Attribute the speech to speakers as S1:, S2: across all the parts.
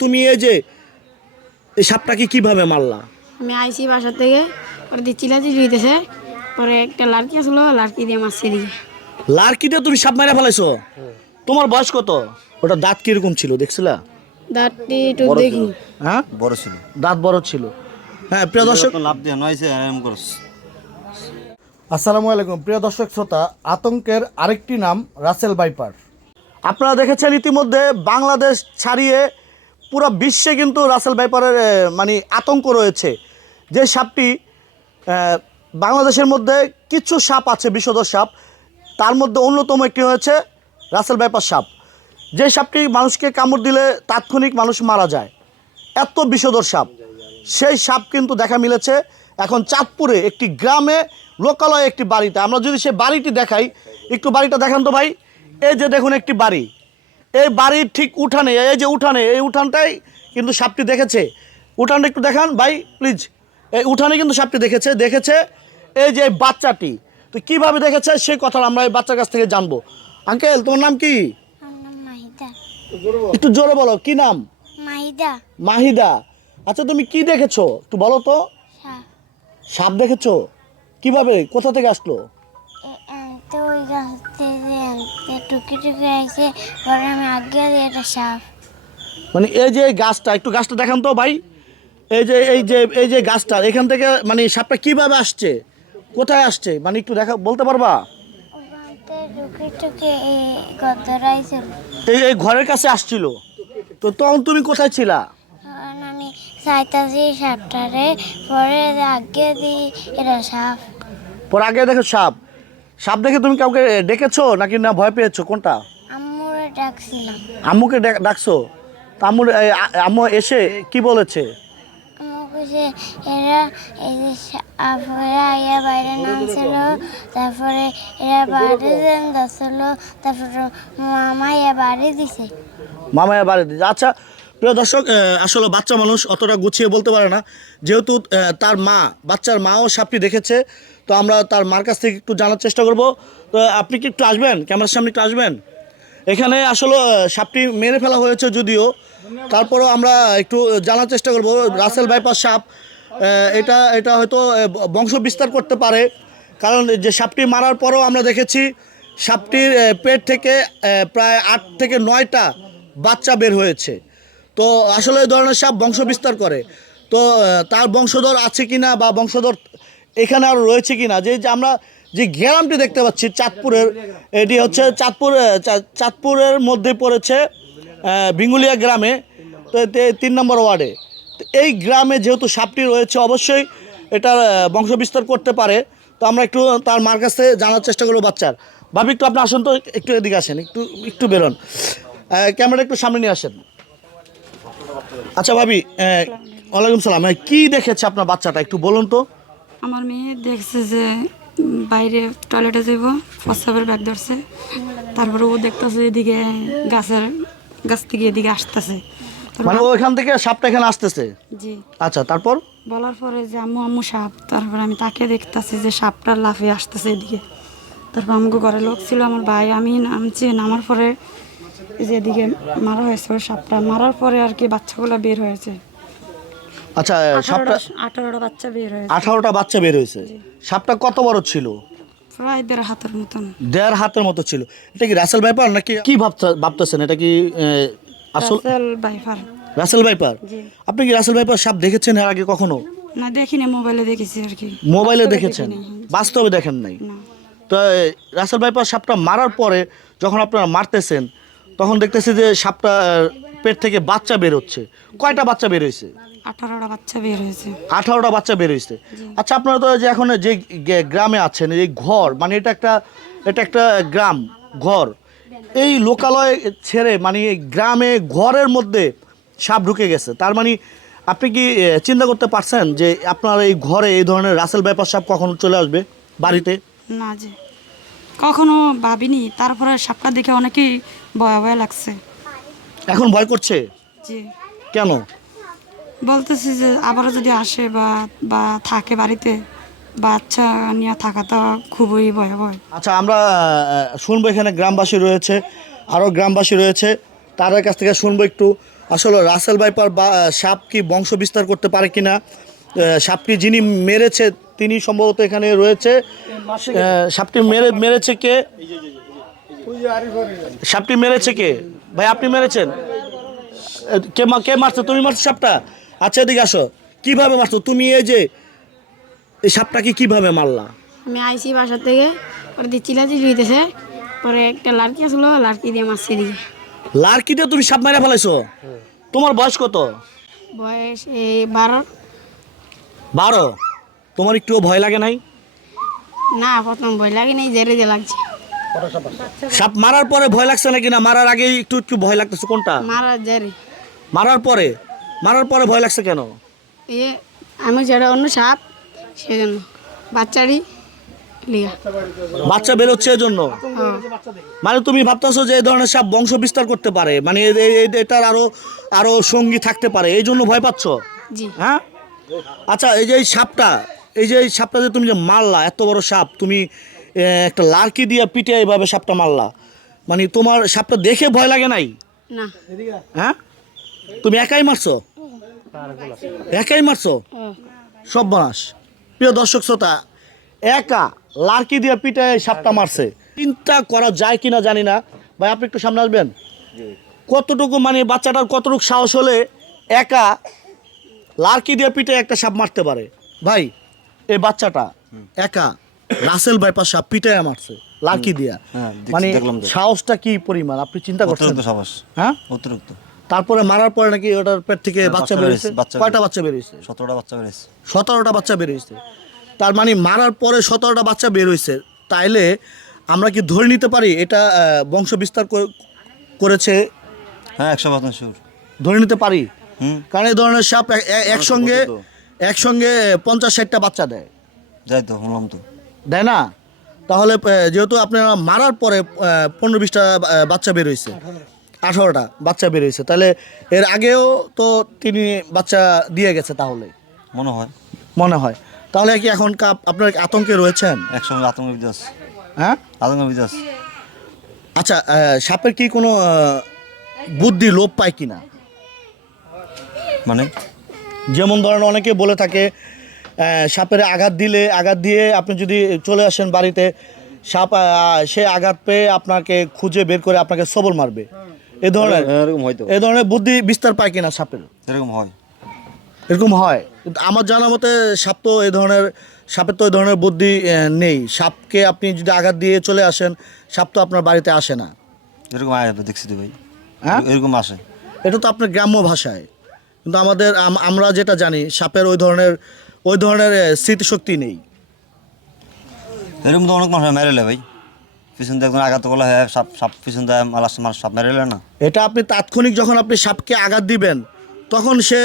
S1: তুমি এই যে এই সাপটাকে কীভাবে মারলা?
S2: আমি আইসি বাসা থেকে পরে দিয়ে চিলাচিলি দিতেছে পরে একটা লাড়কি আসলো লাড়কি দিয়ে মারছে দিকে
S1: লার্কিতে তুমি সাপ মারা ফেলাইছো? তোমার বয়স কত? ওটা দাঁত কীরকম ছিল দেখছিলা?
S2: দাঁতটি একটু দেখিনি
S1: হ্যাঁ?
S3: বড় ছিল।
S1: দাঁত বড় ছিল। হ্যাঁ প্রিয় দর্শক
S3: লাভ দিয়ে নয়ছে আরাম করস
S4: আসসালামু আলাইকুম প্রিয় দর্শক শ্রোতা আতঙ্কের আরেকটি নাম রাসেল বাইপার
S1: আপনারা দেখেছেন ইতিমধ্যে বাংলাদেশ ছাড়িয়ে পুরো বিশ্বে কিন্তু রাসেল ভাইপারের মানে আতঙ্ক রয়েছে। যে সাপটি বাংলাদেশের মধ্যে কিছু সাপ আছে বিষধর সাপ। তার মধ্যে অন্যতম একটি হয়েছে রাসেল ভাইপার সাপ। যে সাপটি মানুষকে কামড় দিলে তাৎক্ষণিক মানুষ মারা যায়। এত বিষধর সাপ। সেই সাপ কিন্তু দেখা মিলেছে এখন চাঁদপুরে একটি গ্রামে, লোকালয়ে একটি বাড়িতে। আমরা যদি সেই বাড়িটি দেখাই, একটু বাড়িটা দেখান তো ভাই। এই যে দেখুন একটি বাড়ি। এই বাড়ির ঠিক উঠানে এই যে উঠানে এই উঠানটাই কিন্তু সাপটি দেখেছে। উঠানটা একটু দেখান ভাই প্লিজ এই উঠানে কিন্তু সাপটি দেখেছে দেখেছে এই যে বাচ্চাটি। তো কীভাবে দেখেছে সেই কথা আমরা এই বাচ্চার কাছ থেকে জানব। আঙ্কেল তোমার নাম কি? একটু জোরে বলো কি নাম?
S2: মাহিদা।
S1: মাহিদা। আচ্ছা তুমি কি দেখেছ? একটু বলো তো। সাপ দেখেছ? কীভাবে? কোথা থেকে আসলো?
S5: ওই গাছ থেকে টুকি টুকি আইছে পরে আমি আগে এটা সাপ
S1: মানে এই যে গাছটা একটু গাছটা দেখান তো ভাই। এই যে এই যে এই যে গাছটা এখান থেকে মানে সাপটা কীভাবে আসছে? কোথায় আসছে? মানে একটু দেখা বলতে পারবা?
S5: এই
S1: এই ঘরের কাছে আসছিল। তো তখন তুমি কোথায় ছিলা?
S5: আমি চাইতাছি সাপটারে পরে আগে দিই এটা সাপ
S1: পর আগে দেখো সাপ। সাপ দেখে তুমি কাউকে ডেকেছো নাকি না ভয় পেয়েছ? কোনটা? আম্মুকে ডাকছো? আম্মুর আম্মু এসে কি বলেছে?
S5: এরা এই যে ইয়া বাইরে নামছিল তারপরে এরা যাচ্ছিল তারপরে মামা ইয়া বাড়ি দিছে।
S1: মামায়া বাড়ি দিয়েছে আচ্ছা প্রিয় দর্শক আসলে বাচ্চা মানুষ অতটা গুছিয়ে বলতে পারে না। যেহেতু তার মা, বাচ্চার মাও সাপটি দেখেছে, তো আমরা তার মার কাছ থেকে একটু জানার চেষ্টা করব। তো আপনি কি একটু আসবেন? ক্যামেরার সামনে একটু আসবেন? এখানে আসলে সাপটি মেরে ফেলা হয়েছে যদিও, তারপরেও আমরা একটু জানার চেষ্টা করব। রাসেল বাইপাস সাপ এটা এটা হয়তো বংশ বিস্তার করতে পারে, কারণ যে সাপটি মারার পরেও আমরা দেখেছি, সাপটির পেট থেকে প্রায় আট থেকে নয়টা বাচ্চা বের হয়েছে। তো আসলে ধরনের সাপ বংশ বিস্তার করে। তো তার বংশধর আছে কিনা বা বংশধর এখানে আর রয়েছে কিনা, যে যে আমরা যে গ্রামটি দেখতে পাচ্ছি চাঁদপুরের, এটি হচ্ছে চাঁদপুর চাঁদপুরের মধ্যে পড়েছে বিঙ্গুলিয়া গ্রামে, তো তিন নম্বর ওয়ার্ডে। তো এই গ্রামে যেহেতু সাপটি রয়েছে, অবশ্যই এটার বংশ বিস্তার করতে পারে। তো আমরা একটু তার মার কাছে জানার চেষ্টা করব বাচ্চার। ভাবি, একটু আপনি আসুন তো, একটু এদিকে আসেন, একটু একটু বেরোন। ক্যামেরা একটু সামনে নিয়ে আসেন। আচ্ছা ভাবি ওয়ালাইকুম সালাম। কি দেখেছে আপনার বাচ্চাটা? একটু বলুন তো।
S2: আমার মেয়ে দেখছে যে বাইরে টয়লেটে যাব প্রস্রাবের ব্যাগ ধরছে। তারপরে ও দেখতেছে এদিকে গাছের গাছ থেকে এদিকে আসতেছে।
S1: মানে ওইখান থেকে সাপটা এখানে আসতেছে?
S2: জি।
S1: আচ্ছা তারপর?
S2: বলার পরে যে আম্মু আম্মু সাপ। তারপরে আমি তাকে দেখতেছি যে সাপটা লাফে আসতেছে এদিকে। তারপর আমাকে ঘরে লোক ছিল আমার ভাই আমি নামছি নামার পরে এই যে এদিকে মারা হয়েছে ওই সাপটা। মারার পরে আর কি বাচ্চাগুলো বের হয়েছে।
S1: আচ্ছা সাপটা
S2: আঠারোটা বাচ্চা বের হয়েছে।
S1: আঠারোটা বাচ্চা বের হয়েছে। সাপটা কত বড় ছিল?
S2: প্রায় দেড় হাতের মতন।
S1: দেড় হাতের মতো ছিল। এটা কি রাসেল ভাইপার নাকি কি ভাবতে ভাবতেছেন? এটা কি আসল
S2: রাসেল বাইফার
S1: রাসেল ভাইপার?
S2: জি।
S1: আপনি কি রাসেল ভাইপার সাপ দেখেছেন এর আগে কখনো?
S2: না দেখিনি মোবাইলে দেখেছি আর কি।
S1: মোবাইলে দেখেছেন? বাস্তবে দেখেন নাই? তো রাসেল ভাইপার সাপটা মারার পরে যখন আপনারা মারতেছেন তখন দেখতেছি যে সাপটা পেট থেকে বাচ্চা বের হচ্ছে। কয়টা বাচ্চা বের হয়েছে?
S2: আঠারোটা বাচ্চা বের হয়েছে।
S1: আঠারোটা বাচ্চা বের হয়েছে। আচ্ছা আপনারা তো যে এখন যে গ্রামে আছেন এই ঘর মানে এটা একটা এটা একটা গ্রাম ঘর। এই লোকালয় ছেড়ে মানে গ্রামে ঘরের মধ্যে সাপ ঢুকে গেছে। তার মানে আপনি কি চিন্তা করতে পারছেন যে আপনার এই ঘরে এই ধরনের রাসেল ব্যাপার সাপ কখন চলে আসবে বাড়িতে?
S2: না যে। কখনো ভাবিনি। তারপরে সাপটা দেখে অনেকেই ভয় ভয় লাগছে।
S1: এখন ভয় করছে?
S2: জি।
S1: কেন?
S2: বলতেছি যে আবারও যদি আসে বা বা থাকে বাড়িতে বাচ্চা নিয়ে থাকা তো খুবই ভয়াবহ।
S1: আচ্ছা আমরা শুনব এখানে গ্রামবাসী রয়েছে আরও গ্রামবাসী রয়েছে তাদের কাছ থেকে শুনব একটু। আসলে রাসেল ভাইপার বা সাপ কি বংশ বিস্তার করতে পারে কিনা? আহ, সাপটি যিনি মেরেছে তিনি সম্ভবত এখানে রয়েছে। সাপটি মেরে মেরেছে কে? সাপটি মেরেছে কে? ভাই আপনি মেরেছেন? কে কে মারছো? তুমি মারছো সাপটা? আচ্ছা এদিকে আসো। কীভাবে মারছো? তুমি এই যে এই সাপটাকে কীভাবে মারলা?
S2: আমি আইসি বাসা থেকে পরে দিয়ে চিলাচিলি হইতেছে। পরে একটা লাড়কি আসলো লাড়কি দিয়ে মারছে দিকে
S1: লার্কি দিয়ে তুমি সাপ মেরে ফেলাইছো? তোমার বয়স কত?
S2: বয়স এই বারো।
S1: বারো? তোমার একটুও ভয় লাগে নাই?
S2: না প্রথম ভয় লাগে নেই জেরে যে লাগছে।
S1: সাপ মারার পরে ভয় লাগছে নাকি? না মারার আগে একটু একটু ভয় লাগতেছে কোনটা?
S2: জেরে
S1: মারার পরে? মারার পরে ভয় লাগছে কেন?
S2: এ আমি যেটা অন্য সাপ সেজন্য বাচ্চারই
S1: বাচ্চা বেরোচ্ছে জন্য মানে তুমি ভাবতেছো যে এই ধরনের সাপ বংশ বিস্তার করতে পারে মানে এটার আরও আরও সঙ্গী থাকতে পারে এই জন্য ভয় পাচ্ছ? হ্যাঁ? আচ্ছা এই যে এই সাপটা এই যে এই সাপটা যে তুমি যে মারলা এত বড় সাপ তুমি একটা লার্কি দিয়ে পিটে এইভাবে সাপটা মারলা। মানে তোমার সাপটা দেখে ভয় লাগে নাই?
S2: না।
S1: হ্যাঁ? তুমি একাই মারছো? একাই মারছো? সব মাস প্রিয় দর্শক শ্রোতা একা লার্কি দিয়ে পিটায় সাপটা মারছে। চিন্তা করা যায় কিনা জানি না। ভাই আপনি একটু সামনে আসবেন। কতটুকু মানে বাচ্চাটার কতটুকু সাহস হলে একা লার্কি দিয়ে পিটে একটা সাপ মারতে পারে? ভাই এই বাচ্চাটা একা রাসেল বাইপাস পিটায় মারছে লাকি দিয়া।
S3: হ্যাঁ,
S1: মানে সাহসটা কি পরিমাণ? আপনি চিন্তা করছেন?
S3: সাবাস
S1: হ্যাঁ?
S3: অতিরিক্ত।
S1: তারপরে মারার পরে নাকি ওটার পেট থেকে
S3: হ্যাঁ,
S1: বাচ্চা বেরিয়েছে
S3: বেরিয়েছে, বাচ্চা
S1: কয়টা বাচ্চা বেরিয়েছে
S3: সতেরোটা বাচ্চা বেড়েছে
S1: সতেরোটা বাচ্চা বের হয়েছে। তার মানে মারার পরে সতেরোটা বাচ্চা বের হয়েছে। তাইলে আমরা কি ধরে নিতে পারি এটা বংশ বিস্তার করেছে?
S3: হ্যাঁ একশো শিওর।
S1: ধরে নিতে পারি?
S3: হুম।
S1: কারণ এই ধরনের সাপ একসঙ্গে একসঙ্গে পঞ্চাশ ষাটটা বাচ্চা দেয়।
S3: যাই তো শুনলাম তো।
S1: দেয় না? তাহলে যেহেতু আপনারা মারার পরে পনেরো বিশটা বাচ্চা বের হয়েছে। আঠারোটা বাচ্চা বের হয়েছে। তাহলে এর আগেও তো তিনি বাচ্চা দিয়ে গেছে তাহলে?
S3: মনে হয়।
S1: মনে হয়। তাহলে কি এখন কাপ আপনার আতঙ্কে রয়েছেন?
S3: একসঙ্গে আতঙ্ক বিদাস
S1: হ্যাঁ?
S3: আতঙ্ক বিদাস
S1: আচ্ছা সাপের কি কোনো বুদ্ধি লোপ পায় কিনা?
S3: মানে?
S1: যেমন ধরেন অনেকে বলে থাকে সাপের আঘাত দিলে আঘাত দিয়ে আপনি যদি চলে আসেন বাড়িতে সাপ সে আঘাত পেয়ে আপনাকে খুঁজে বের করে আপনাকে সবল মারবে। এ ধরনের
S3: এরকম হয়তো
S1: এ ধরনের বুদ্ধি বিস্তার পায় কিনা সাপের?
S3: এরকম হয়।
S1: এরকম হয়। কিন্তু আমার জানা মতে সাপ তো এই ধরনের সাপের তো এই ধরনের বুদ্ধি নেই। সাপকে আপনি যদি আঘাত দিয়ে চলে আসেন সাপ তো আপনার বাড়িতে আসে না।
S3: এরকম আয় দেখছি তো ভাই।
S1: হ্যাঁ?
S3: এরকম আসে।
S1: এটা তো আপনার গ্রাম্য ভাষায়। কিন্তু আমাদের আমরা যেটা জানি সাপের ওই ধরনের ওই ধরনের স্মৃতিশক্তি নেই।
S3: এরকম তো অনেক মানুষ মেরে লে ভাই। পিছন দিয়ে আঘাত করলে হ্যাঁ সাপ সাপ পিছন দিয়ে মালা মানুষ সাপ মেরে লে না।
S1: এটা আপনি তাৎক্ষণিক যখন আপনি সাপকে আঘাত দিবেন তখন সে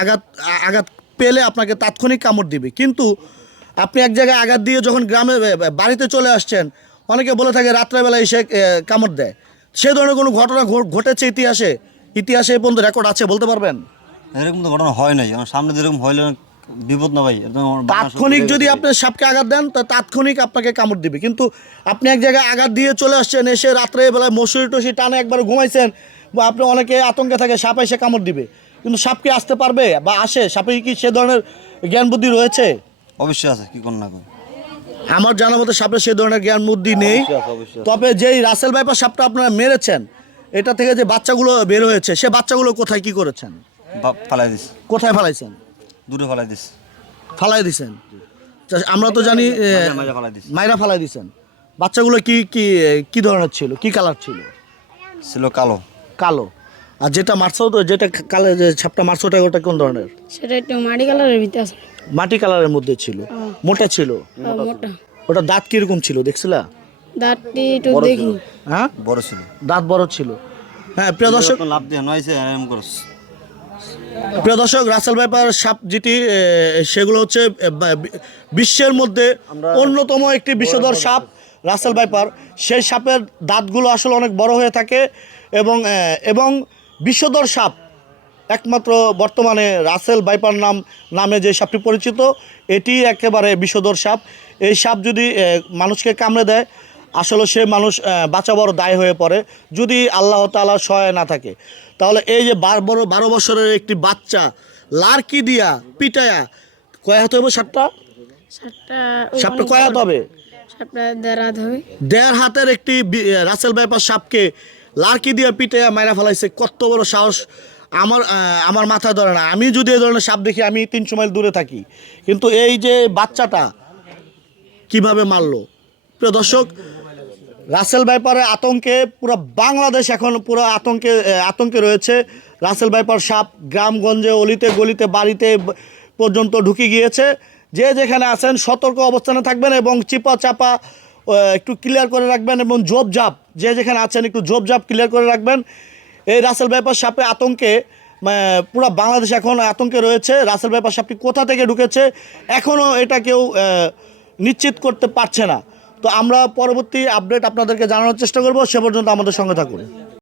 S1: আঘাত আঘাত পেলে আপনাকে তাৎক্ষণিক কামড় দিবে। কিন্তু আপনি এক জায়গায় আঘাত দিয়ে যখন গ্রামে বাড়িতে চলে আসছেন অনেকে বলে থাকে রাত্রেবেলায় এসে কামড় দেয়। সে ধরনের কোনো ঘটনা ঘটেছে ইতিহাসে? ইতিহাসে পর্যন্ত রেকর্ড আছে বলতে পারবেন?
S3: এরকম তো ঘটনা হয় নাই। সামনে যেরকম হইলে বিপদ না ভাই
S1: তাৎক্ষণিক যদি আপনি সাপকে আঘাত দেন তা তাৎক্ষণিক আপনাকে কামড় দিবে। কিন্তু আপনি এক জায়গায় আঘাত দিয়ে চলে আসছেন এসে রাত্রে বেলায় মশুরি টসি টানে একবার ঘুমাইছেন বা আপনি অনেকে আতঙ্কে থাকে সাপ এসে কামড় দিবে। কিন্তু সাপ কি আসতে পারবে বা আসে? সাপে কি সে ধরনের জ্ঞান বুদ্ধি রয়েছে?
S3: অবশ্যই আছে কি কোন না
S1: আমার জানা মতো সাপের সে ধরনের জ্ঞান বুদ্ধি নেই। তবে যেই রাসেল ভাইপার সাপটা আপনারা মেরেছেন এটা থেকে যে বাচ্চাগুলো বের হয়েছে সে বাচ্চাগুলো কোথায় কি করেছেন? কোথায় ফালাইছেন?
S3: দূরে ফালাই দিস
S1: ফালাই দিছেন? আমরা তো জানি মাইরা ফালাই দিছেন। বাচ্চাগুলো কি কি কি ধরনের ছিল? কি কালার ছিল?
S3: ছিল কালো।
S1: কালো। আর যেটা মারছো তো যেটা কালো যে ছাপটা মারছো ওটা ওটা কোন ধরনের?
S2: সেটা একটু মাটি কালারের ভিতরে আছে।
S1: মাটি কালারের মধ্যে ছিল। মোটা ছিল?
S2: মোটা।
S1: ওটা দাঁত কীরকম ছিল দেখছিলা?
S2: দাঁতটি একটু দেখি।
S1: হ্যাঁ?
S3: বড় ছিল।
S1: দাঁত বড় ছিল। হ্যাঁ প্রিয় দর্শক
S3: লাভ দিয়ে নয়ছে এরকম করস
S1: প্রিয় দর্শক রাসেল ব্যাপার সাপ যেটি সেগুলো হচ্ছে বিশ্বের মধ্যে অন্যতম একটি বিষধর সাপ রাসেল ভাইপার। সেই সাপের দাঁতগুলো আসলে অনেক বড় হয়ে থাকে এবং এবং বিষধর সাপ একমাত্র বর্তমানে রাসেল ভাইপার নাম নামে যে সাপটি পরিচিত এটি একেবারে বিষধর সাপ। এই সাপ যদি মানুষকে কামড়ে দেয় আসলে সে মানুষ বাঁচা বড় দায় হয়ে পড়ে যদি আল্লাহ তালা সহায় না থাকে। তাহলে এই যে বার বারো বছরের একটি বাচ্চা লার্কি দিয়া পিটায়া কয় হাত হবে সাতটা
S2: সাপটা
S1: সাপটা কয় হাত হবে?
S2: দেড়
S1: হাতের একটি রাসেল ব্যাপার সাপকে লার্কি দিয়ে পিটে মাইরা ফেলাইছে। কত বড় সাহস। আমার আমার মাথায় ধরে না। আমি যদি এই ধরনের সাপ দেখি আমি তিনশো মাইল দূরে থাকি। কিন্তু এই যে বাচ্চাটা কীভাবে মারলো? প্রিয় দর্শক রাসেল ভাইপারের আতঙ্কে, পুরো বাংলাদেশ এখন পুরো আতঙ্কে আতঙ্কে রয়েছে। রাসেল ভাইপার সাপ গ্রামগঞ্জে, অলিতে, গলিতে, বাড়িতে পর্যন্ত ঢুকে গিয়েছে। যে যেখানে আছেন, সতর্ক অবস্থানে থাকবেন এবং চিপা চাপা একটু ক্লিয়ার করে রাখবেন এবং জাপ যে যেখানে আছেন একটু জাপ ক্লিয়ার করে রাখবেন। এই রাসেল ভাইপার সাপে আতঙ্কে পুরো বাংলাদেশ এখন আতঙ্কে রয়েছে। রাসেল ভাইপার সাপটি কোথা থেকে ঢুকেছে এখনও এটা কেউ নিশ্চিত করতে পারছে না। তো আমরা পরবর্তী আপডেট আপনাদেরকে জানানোর চেষ্টা করব। সে পর্যন্ত আমাদের সঙ্গে থাকুন।